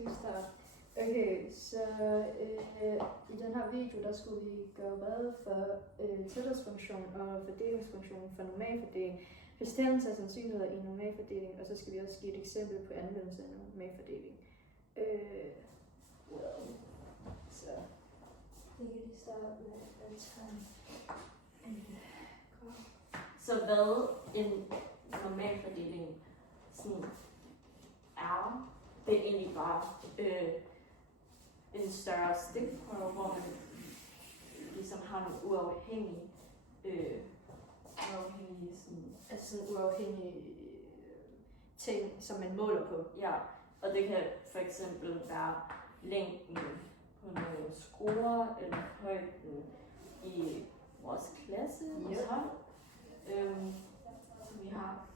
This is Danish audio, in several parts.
Skal vi starte? Okay, så i den her video, der skulle vi gøre rede for tillidsfunktion og fordelingsfunktion for normalfordeling, bestemmelse af sandsynligheder i normalfordeling, og så skal vi også give et eksempel på anvendelse af normalfordeling. Så vi kan lige starte med at tegne. Så hvad en normalfordeling sådan er, det er egentlig bare en større stikprøve, hvor man ligesom har nogle uafhængige sådan, Altså uafhængige ting, som man måler på. ja, og det kan for eksempel være længden på nogle skruer, eller højden i vores klasse, vores hold. Vi har,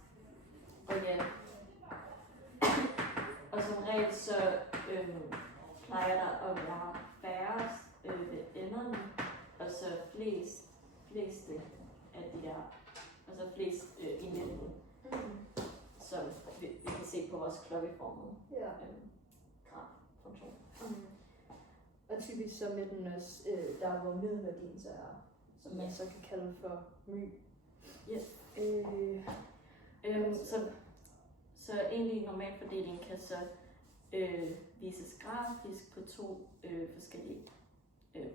og ja, og som regel så plejer der at være færrest ved enderne, og så fleste af de der, og så flest i midten, som vi kan se på vores klokkeformede graffunktion. Og typisk så midten også, der er hvor middelværdien så er, som man så kan kalde for my. Yes. Så egentlig normalfordeling kan så vises grafisk på to forskellige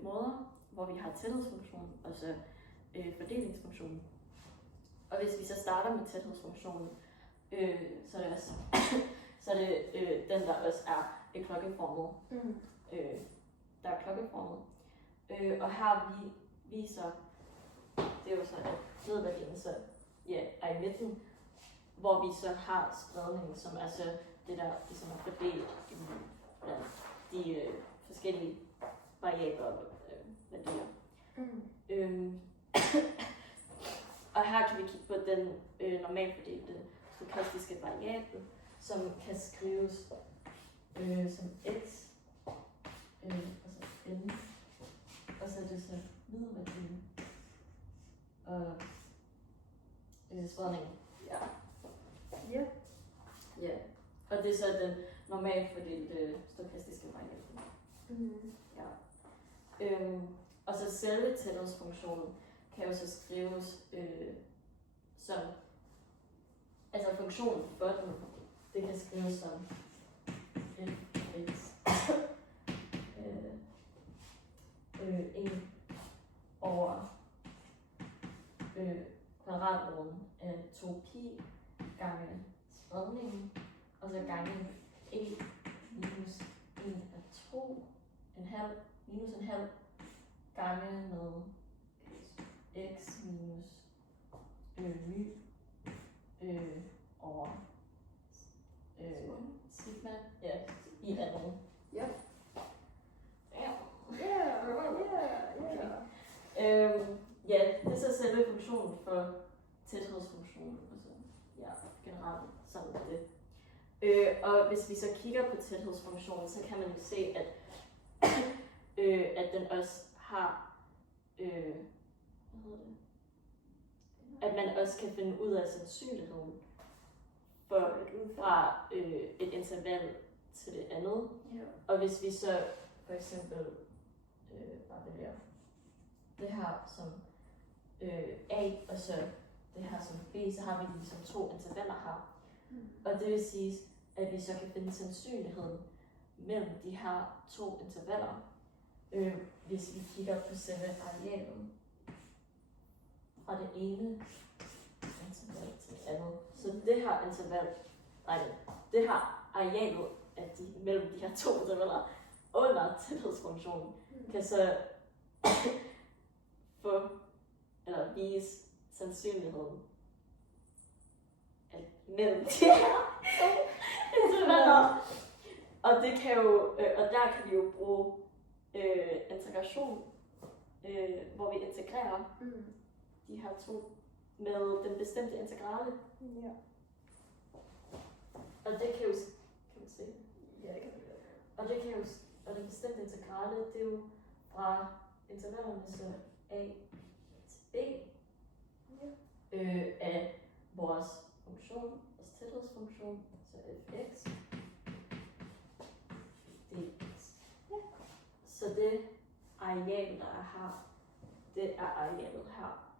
måder, hvor vi har tæthedsfunktionen og så fordelingsfunktionen. Og hvis vi så starter med tæthedsfunktionen, så er det også så er det den, der også er klokkeformet. Der er klokkeformet. Og her vi viser, det er jo så, at middelværdien så er i midten, hvor vi så har spredningen, som er så det der ligesom er fordelt blandt de forskellige variabler og værdier. Og her kan vi kigge på den normalfordelte stokastiske variabel, som kan skrives som x, og så n, og så er det så middelværdien og spredningen. Ja. Ja, og det er så den normalt fordelte stokastiske variabel. Ja. Og så selve tæthedsfunktionen kan jo så skrives som, altså funktionen for den, det kan skrives som fx 1 over kvadratroden af 2pi gange spredningen, og så gange e minus 1 af 2, en halv, minus en halv, gange med x minus my over sigma, i anden. Ja. Ja, det er så selve funktionen for tæthedsfunktionen, og så generelt sådan det. Og hvis vi så kigger på tæthedsfunktionen, så kan man jo se, at den også har, at man også kan finde ud af sandsynligheden fra et interval til det andet. Ja. Og hvis vi så for eksempel bare vælger det her som A, og så det her som B, så har vi ligesom to intervaller her. Og det vil sige, at vi så kan finde sandsynligheden mellem de her to intervaller, hvis vi kigger på selve arealet fra det ene interval til det andet. Så det her interval, det her arealet af mellem de her to intervaller under tæthedsfunktionen, kan så få eller vise sandsynligheden mellem de her intervaller. Og det kan jo, og der kan vi jo bruge integration, hvor vi integrerer de her to med den bestemte integrale. Ja. Og det kan jo, kan man se. Ja, det kan vi gøre. Og det kan jo, og den bestemte integrale, det er jo fra intervallerne så a til b af vores funktion, vores tæthedsfunktion, så fx Så det areal, der er her, det er arealet her.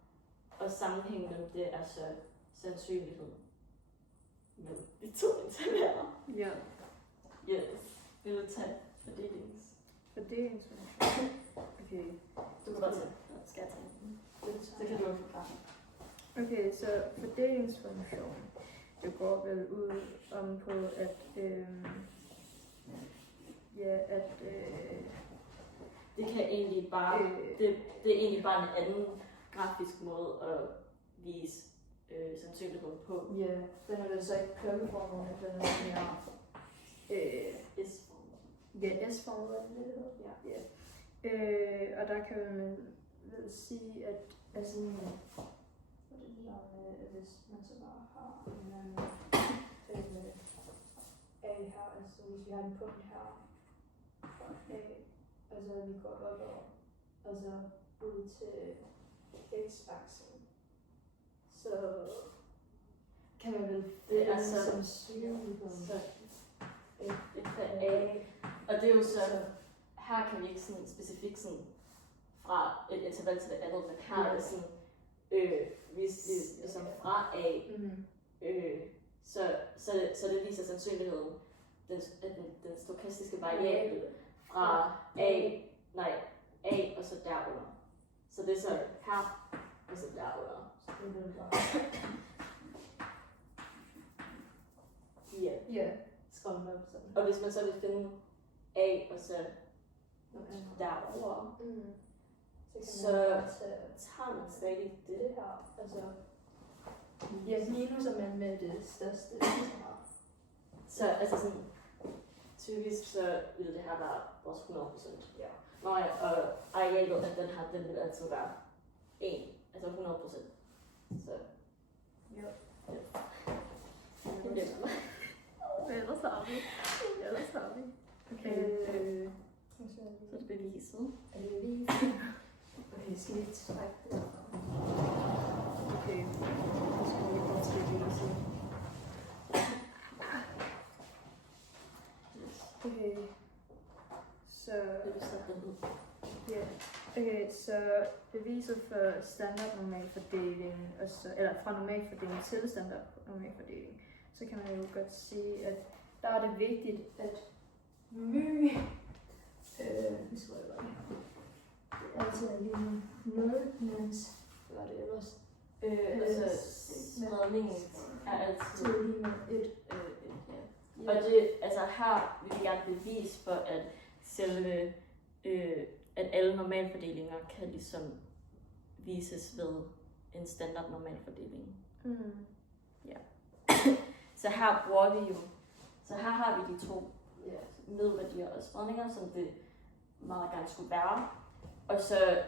Og sammenhængen mellem det er så sandsynligheden mellem de to intervaller. Ja. Yes. Vil du tage Fordelingsfunktion. Okay. Du kan bare tage. Skal jeg tage den? Det kan du jo forklare. Okay, så fordelingsfunktion. Det går vel ud om på, at det kan egentlig bare, det er egentlig bare en anden grafisk måde at vise sandsynligheden på. Ja, den er vel så ikke købeformen, den er mere S-formen. ja, S-formen, hvad det hedder. Ja. Og der kan man vel sige, at altså, hvad det der med, hvis man så bare har en anden A her, altså hvis vi har en punkt her, fra A, altså vi går op over, altså ud til x-aksen, så kan man vel Det er så sandsynligheden. Så F af A. Og det er jo så, her kan vi ikke sådan specifikt sådan fra et interval til det andet, men her er det sådan, hvis vi ligesom fra A, så det viser sandsynligheden, den stokastiske variabel fra A og så derunder. Så det er så her og så derunder. Ja. Ja, skrev den op sådan. Og hvis man så vil finde A og så derover, så tager man stadig det her, altså ja, minuser man med det største. Så altså sådan, typisk så vil det her være vores 100%. Ja. Og arealet af den her, den vil altid være 1, altså 100%. Så ja. Ellers har vi. Okay. Så er det beviset. Er det beviset? Okay, skal vi trække det? Okay, så skal vi gå til beviset. Okay, så Det vil sætte den ud. ja. Okay, så beviset for standardnormalfordeling, og så, eller fra normalfordeling til standardnormalfordeling, så kan man jo godt sige, at der er det vigtigt, at my, vi skriver bare her, det er altid lige 0, mens, hvad var det ellers? Altså spredningen er altid Til lige med 1. Og det, altså her vil vi gerne bevise for, at selve, at alle normalfordelinger kan ligesom vises ved en standard normalfordeling. Ja. Så her bruger vi jo, så her har vi de to middelværdier og spredninger, som det meget gerne skulle være. Og så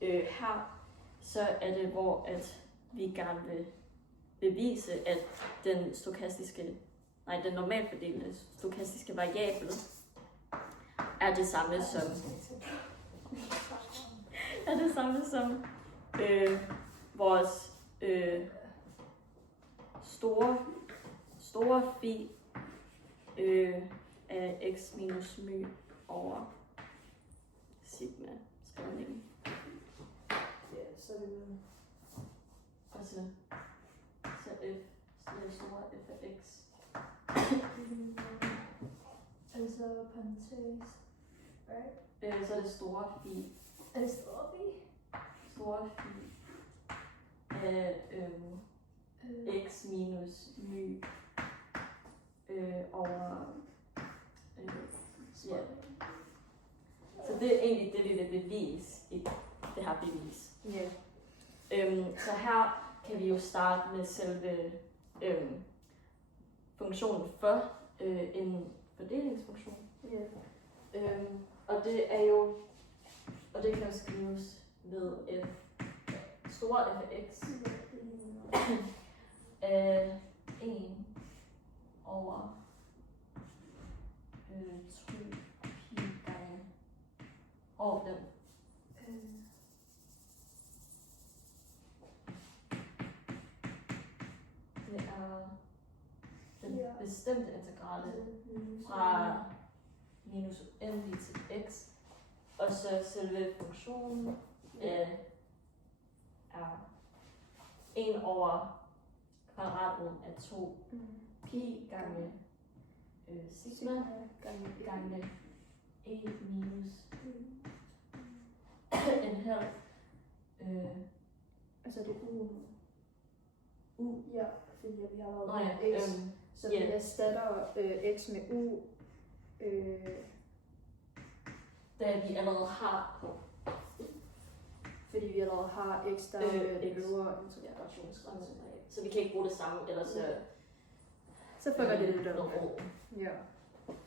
her, så er det, hvor at vi gerne vil bevise, at den den normalfordelende stokastiske variabel er det samme som vores store phi af x minus my over sigma spredningen. Ja, så er det Og så f, så det store f af x. altså parentes, right? Så er det store phi. Er det store phi? Store phi af x minus my over ja. Så det er egentlig det, vi vil bevise i det her bevis. Ja. Så her kan vi jo starte med selve funktionen for en fordelingsfunktion. Ja. Og det er jo, og det kan jo skrives ved f store f af x af 1 over 2 pi gange over den. Det er den bestemte integrale fra minus uendelig til x, og så selve funktionen er 1 over kvadratroden af 2 pi gange sigma gange e minus en halv Altså det er u. Ja, fordi vi har Nå lavet ja, x. Så vi erstatter x med u. da vi allerede har Fordi vi allerede har x, der er x. øvre integrationsgrænse. Så vi kan ikke bruge det samme, ellers så fucker det lidt op. noget. Ja.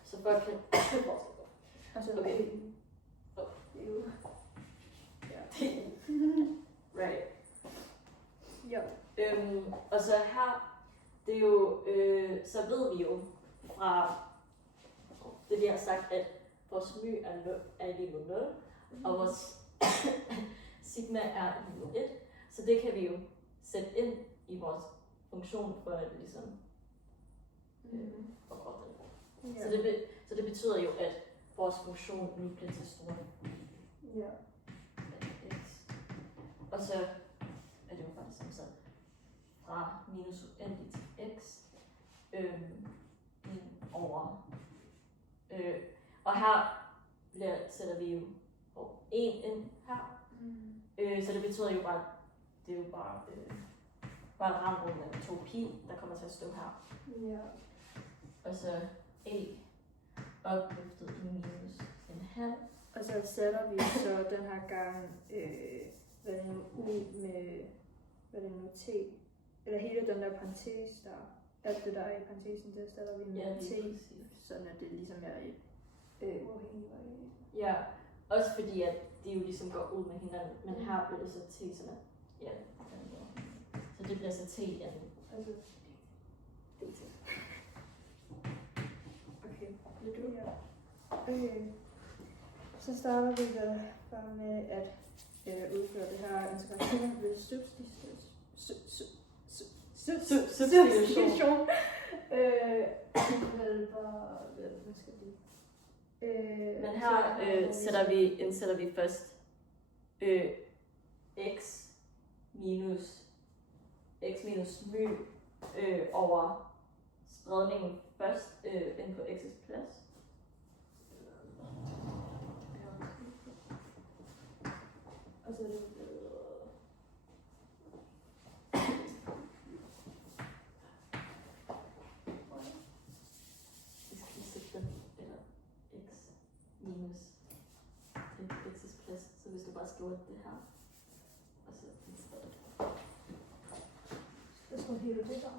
Så folk kan Altså, Okay. Det er jo... Ja. right. Ja. Og så her, det er jo, så ved vi jo fra det vi har sagt, at vores my er lige nu 0, og vores sigma er lige nu 1, så det kan vi jo sætte ind i vores funktion for at ligesom forkorte det. Ja. Så det betyder jo, at vores funktion nu bliver til stor Ja. x. Og så er det jo bare det samme, så fra minus uendelig til x over. Og her sætter vi jo 1 ind her. Så det betyder jo bare, det er jo bare et ramrum af 2 pi, der kommer til at stå her. Ja. Og så e opløftet i minus en halv. Og så sætter vi så den her gang, hvad det nu u med, hvad det nu t, eller hele den der parentes der, alt det der er i parentesen, det sætter vi med t, sådan at det ligesom er et uafhængigt variabel. Ja, også fordi at de jo ligesom går ud med hinanden, men her bliver det så t, sådan at, ja, så det bliver så t igen. Altså, dt. okay, vil du? Ja. Okay. Så starter vi vel bare med at udføre det her integration ved substitution. Vel bare, hvad skal det? Men her indsætter vi først x minus my over spredningen først ind på x's plads. Og så er det vi skal lige sætte den, eller x minus x's plads, så hvis du bare skriver det her, og så indsætter det. Jeg tror hele det der.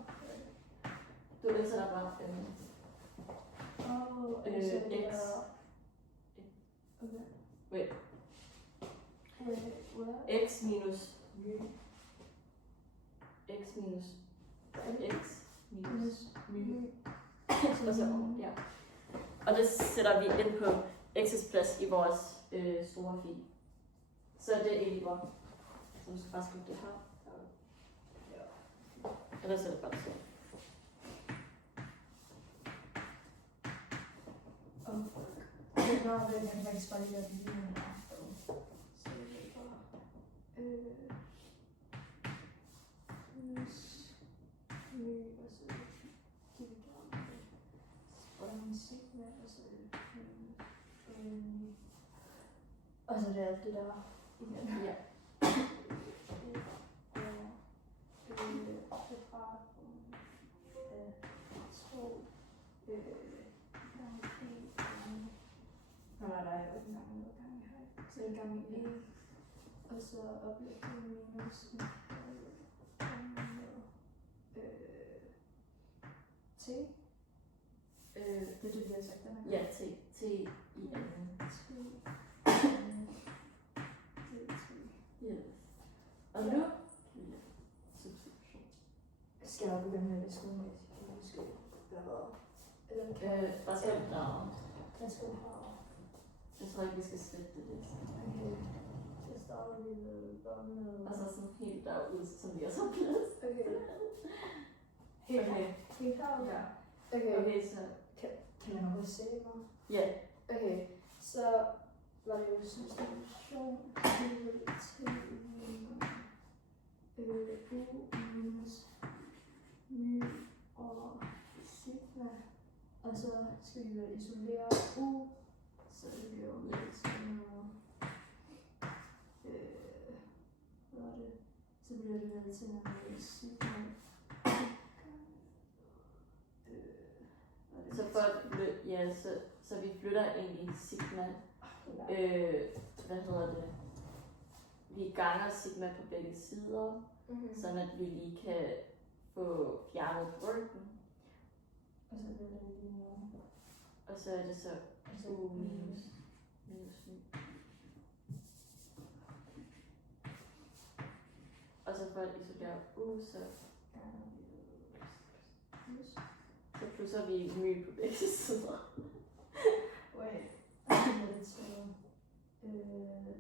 Du indsætter bare x. Okay. Wait. X minus my. X minus x minus my. Og så, ja. Og det sætter vi ind på x's plads i vores store fil. Så det er egentlig bare, så du skal bare skrive det her. Ja. Eller så er det bare så. Det var vel, jeg faktisk bare lige at blive med her. Så det er bare... Plus... og så... divideret med... spredning sigma, og så... og så det er alt det der... Ja. Nå, der er jo ikke engang noget gang her. Så en gang i og så opløftet minus t. Det er det, vi har sagt, den her. Ja, t i anden. Ja. Og nu? Substitution. Skal jeg begynde med at skrive med? Hvad skal vi der? Hvad skal vi have? Jeg tror ikke, vi skal slette det lidt. Okay. Så starter vi bare med... Og så sådan helt derude, som vi også har plads. Okay. Okay. Helt herude? Ja. Okay. Okay, så... Kan man overhovedet se mig? Ja, Okay, så var det jo substitution til u minus my og sigma. Og så skal vi vel isolere u, så det bliver jo sådan noget, hvad var det? Så bliver det vel til noget sigma. Så så vi flytter egentlig sigma, hvad hedder det? Vi ganger sigma på begge sider, sådan at vi lige kan få fjernet brøken. Og så bliver det lige nu. Og så er det så u minus my. Og så for at isolere u, så plusser vi my på begge sider. Wait, så er det til,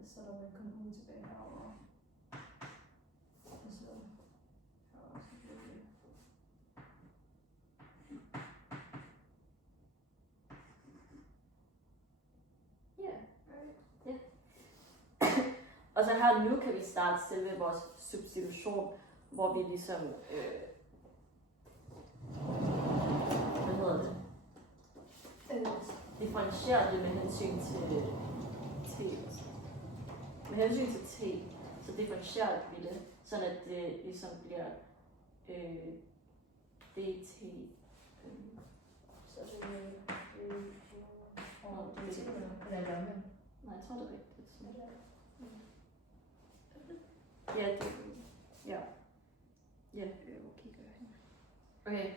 så er der vel kun u tilbage herovre. Og så herovre, så bliver det. Og så her nu kan vi starte selve vores substitution, hvor vi ligesom, hvad hedder det? Differentierer det med hensyn til t. Med hensyn til t, så differentierer vi det, sådan at det ligesom bliver dt. Så det er og det er eller omvendt. Nej, jeg tror det er rigtigt. Ja, det ja. Ja, okay, gør jeg. Okay,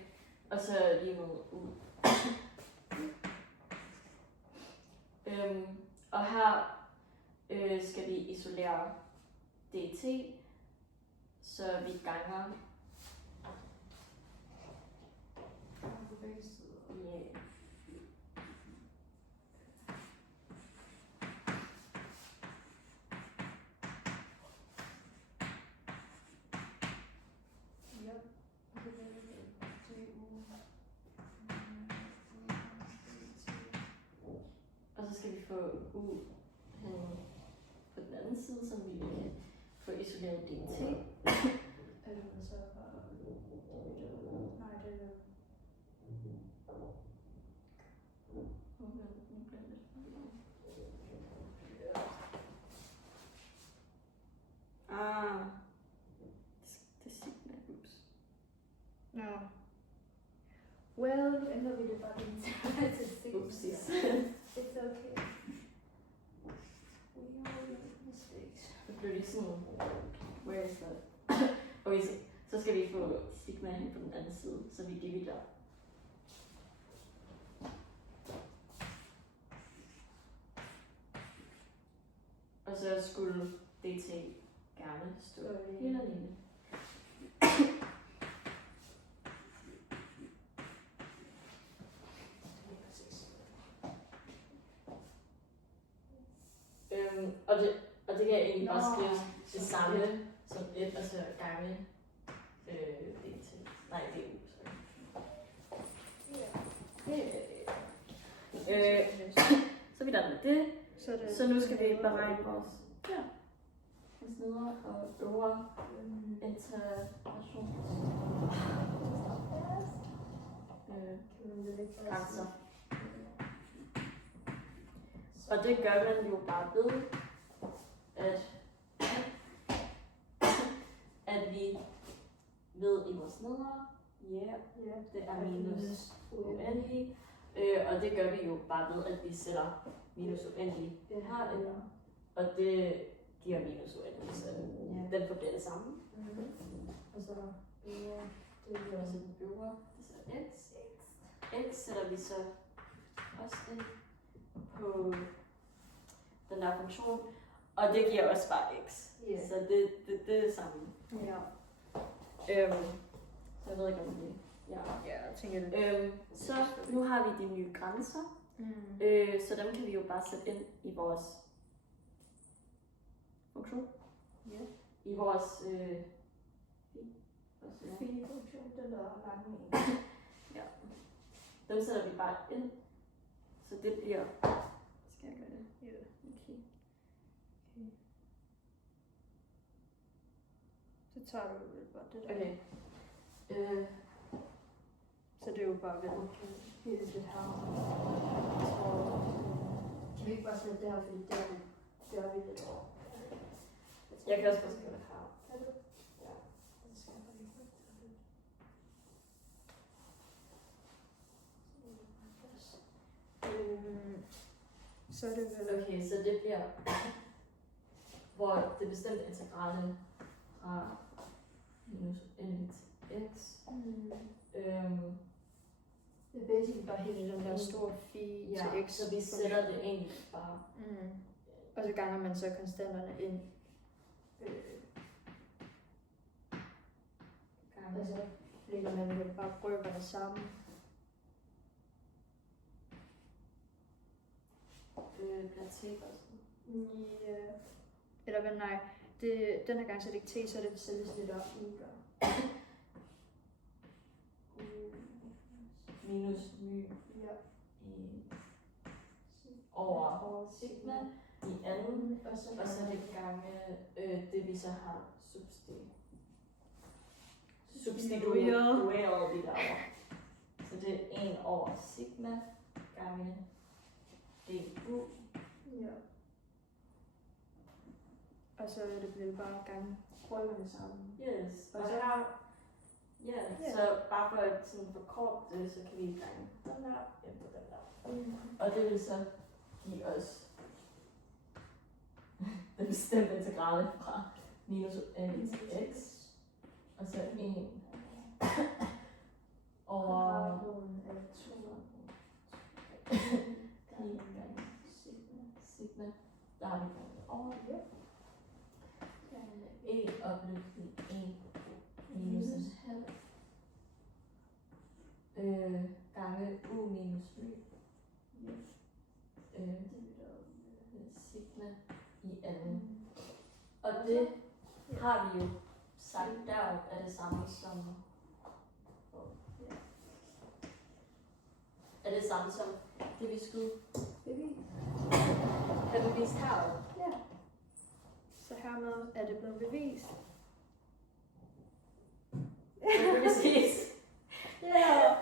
og så lige mod u. Og her skal vi isolere dt, så vi ganger på begge sider. ja. Og så skal vi få u hen på den anden side, så vi kan få isoleret dt. Eller så bare... Nej, det er det. Ah, det er sigma, ups. No. Well, nu ændrer vi det bare lige til sigma. Upsis. It's okay. We all make mistakes. Det blev lige sådan, where is that? Okay, så skal vi få sigma hen på den anden side, så vi dividerer. Og så skulle dt gerne stå helt alene. Og det kan egentlig bare skrives det samme som 1, og så gange dt. Nej, det er u, så er vi der med det. Så nu skal vi beregne vores nedre og øvre integrations grænser. Og det gør man jo bare ved, at vi ved i vores nedre, det er minus uendelig, og det gør vi jo bare ved, at vi sætter minus uendelig her, og det giver minus uendelig, så den forbliver det samme. Og så det bliver også den øvre, det er så x sætter vi så også ind på den der funktion, og det giver også bare x. Så det er det samme. Så jeg ved ikke om det. Jeg tænker det. Så nu har vi de nye grænser, så dem kan vi jo bare sætte ind i vores funktion. I vores Fi-funktion, den der er lange en. Dem sætter vi bare ind, så det bliver Her med det. Ja. Okay. Så tager du vel bare det der. Okay. Så det er jo bare vel hele det her. Kan vi ikke bare sætte det her, fordi det er vi lidt over. Jeg kan også bare skrive det her. Kan du? Ja. Så skal jeg bare lige rykke det lidt. Så er det vel... Okay, så det bliver, hvor det bestemte integrale fra minus n til x. Det er basically bare hele den der store phi Ja, til x. så vi sætter det egentlig bare. Og så ganger man så konstanterne ind. Gange. Og så lægger man vel bare brøkerne sammen. Platek og sådan. Ja. Eller hvad, nej. Den her gang så er det ikke t, så er det sættes lidt op. Minus my Ja. i over sigma i anden, og så er det gange det vi så har substitueret det derovre. Så det er 1 over sigma gange du. Ja. Og så er det vel bare gange brøkerne sammen. Yes, Og og så- her, ja, Ja. så bare for at sådan forkorte det, så kan vi gange den der ind på den der. Og det vil så give os den bestemte integrale fra minus n til x, og så 1 over Kvadratroden er 2. pi gange sigma. Der har vi gange over. Ja. 1 opløst i 1 minus en halv. Gange u minus my. Sigma i anden. Og det har vi jo sagt deroppe er det samme som... Er det samme som det vi skulle have bevist heroppe? Ja. Så hermed er det blevet bevist. Præcis. Ja.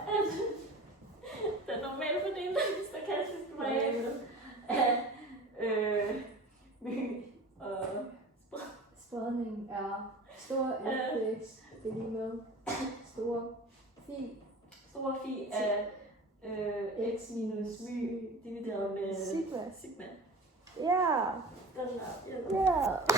Den normale fordeling af stokastiske variabler af my og Spredningen er stor fx, det er lige med stor phi stor phi af x minus my divideret med sigma. sigma. Ja, Den der, ja.